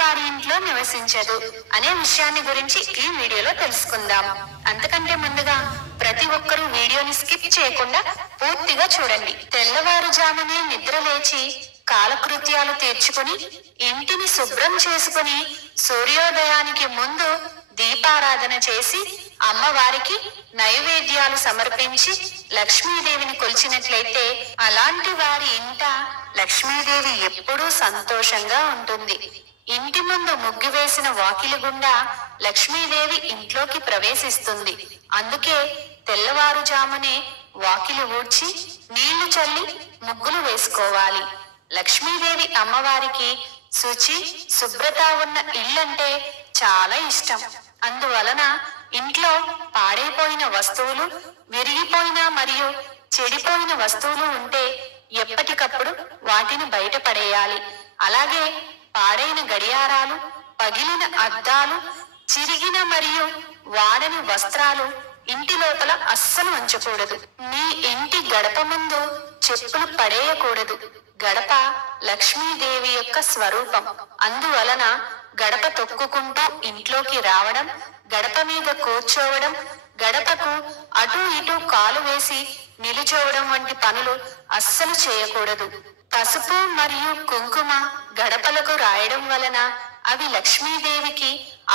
వారి ఇంట్లో నివసించదు అనే విషయాన్ని గురించి ఈ వీడియోలో తెలుసుకుందాం. అంతకంటే ముందుగా ప్రతి ఒక్కరూ వీడియోని స్కిప్ చేయకుండా పూర్తిగా చూడండి. తెల్లవారుజామునే నిద్ర లేచి కాలకృత్యాలు తీర్చుకుని ఇంటిని శుభ్రం చేసుకుని సూర్యోదయానికి ముందు దీపారాధన చేసి అమ్మవారికి నైవేద్యాలు సమర్పించి లక్ష్మీదేవిని కొలిచినట్లయితే అలాంటి వారి ఇంట లక్ష్మీదేవి ఎప్పుడూ సంతోషంగా ఉంటుంది. ఇంటి ముందు ముగ్గు వేసిన వాకిలి గుండా లక్ష్మీదేవి ఇంట్లోకి ప్రవేశిస్తుంది. అందుకే తెల్లవారుజామునే వాకిలి ఊడ్చి నీళ్లు చల్లి ముగ్గులు వేసుకోవాలి. లక్ష్మీదేవి అమ్మవారికి శుచి శుభ్రత ఉన్న ఇల్లంటే చాలా ఇష్టం. అందువలన ఇంట్లో పాడైపోయిన వస్తువులు, విరిగిపోయిన మరియు చెడిపోయిన వస్తువులు ఉంటే ఎప్పటికప్పుడు వాటిని బయటపడేయాలి. అలాగే పాడైన గడియారాలు, పగిలిన అద్దాలు, చిరిగిన మరియు వాడని వస్త్రాలు ఇంటి లోపల అస్సలు ఉంచకూడదు. మీ ఇంటి గడప ముందు చెప్పులు పడేయకూడదు. గడప లక్ష్మీదేవి యొక్క స్వరూపం. అందువలన గడప తొక్కుకుంటూ ఇంట్లోకి రావడం, గడప మీద కూర్చోవడం, గడపకు అటు ఇటు కాలు వేసి నిలుచోవడం వంటి పనులు అస్సలు చేయకూడదు. పసుపు మరియు కుంకుమ గడపలకు రాయడం వలన అవి లక్ష్మీదేవికి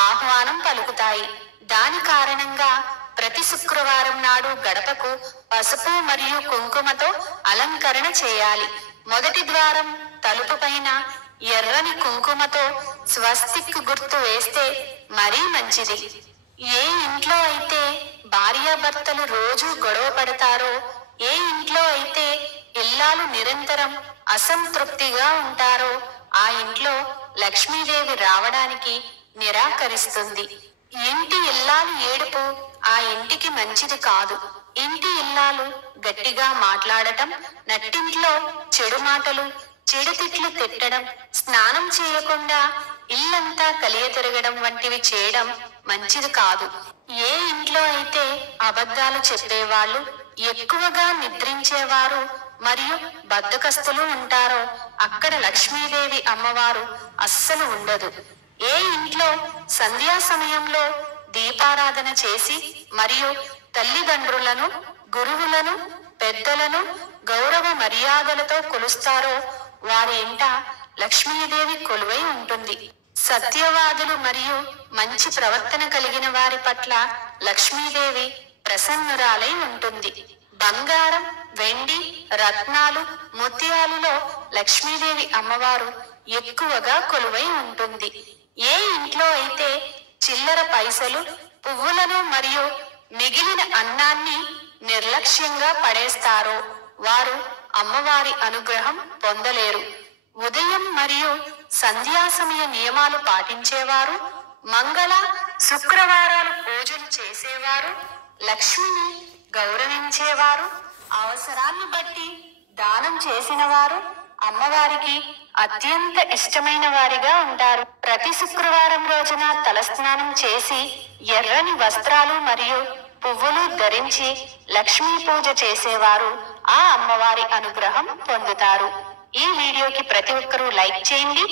ఆహ్వానం పలుకుతాయి. దాని కారణంగా ప్రతి శుక్రవారం నాడు గడపకు పసుపు మరియు కుంకుమతో అలంకరణ చేయాలి. మొదటి ద్వారం తలుపు పైన ఎర్రని కుంకుమతో స్వస్తిక్ గుర్తు వేస్తే మరీ మంచిది. ఏ ఇంట్లో అయితే భార్యాభర్తలు రోజు గొడవ పడతారో, ఏ ఇంట్లో అయితే ఇల్లాలు నిరంతరం అసంతృప్తిగా ఉంటారో ఆ ఇంట్లో లక్ష్మీదేవి రావడానికి నిరాకరిస్తుంది. ఇంటి ఇల్లాలు ఏడుపు ఆ ఇంటికి మంచిది కాదు. ఇంటి ఇల్లాలు గట్టిగా మాట్లాడటం, నట్టింట్లో చెడు మాటలు, చెడు తిట్లు తిట్టడం, స్నానం చేయకుండా ఇల్లంతా కలియ తిరగడం వంటివి చేయడం మంచిది కాదు. ఏ ఇంట్లో అయితే అబద్ధాలు చెప్పేవాళ్ళు, ఎక్కువగా నిద్రించేవారు మరియు బద్ధకస్తులు ఉంటారో అక్కడ లక్ష్మీదేవి అమ్మవారు అస్సలు ఉండదు. ఏ ఇంట్లో సంధ్యా సమయంలో దీపారాధన చేసి మరియు తల్లిదండ్రులను, గురువులను, పెద్దలను గౌరవ మర్యాదలతో కొలుస్తారో వారి ఇంట లక్ష్మీదేవి కొలువై ఉంటుంది. సత్యవాదులు మరియు మంచి ప్రవర్తన కలిగిన వారి పట్ల లక్ష్మీదేవి ప్రసన్నురాలై ఉంటుంది. బంగారం, వెండి, రత్నాలు, ముత్యాలులో లక్ష్మీదేవి అమ్మవారు ఎక్కువగా కొలువై ఉంటుంది. ఏ ఇంట్లో అయితే చిల్లర పైసలు, పువ్వులను మరియు మిగిలిన అన్నాన్ని నిర్లక్ష్యంగా పడేస్తారో వారు అమ్మవారి అనుగ్రహం పొందలేరు. ఉదయం మరియు సంధ్యా సమయ నియమాలు పాటించేవారు, మంగళ శుక్రవారాలు పూజలు చేసేవారు, లక్ష్మిని గౌరవించేవారు, అవసరాన్ని బట్టి దానం చేసిన వారు అమ్మవారికి అత్యంత ఇష్టమైన వారిగా ఉంటారు. ప్రతి శుక్రవారం రోజున తలస్నానం చేసి ఎర్రని వస్త్రాలు మరియు పువ్వులు ధరించి లక్ష్మీ పూజ చేసేవారు ఆ అమ్మవారి అనుగ్రహం పొందుతారు. ఈ వీడియోకి ప్రతి ఒక్కరూ లైక్ చేయండి.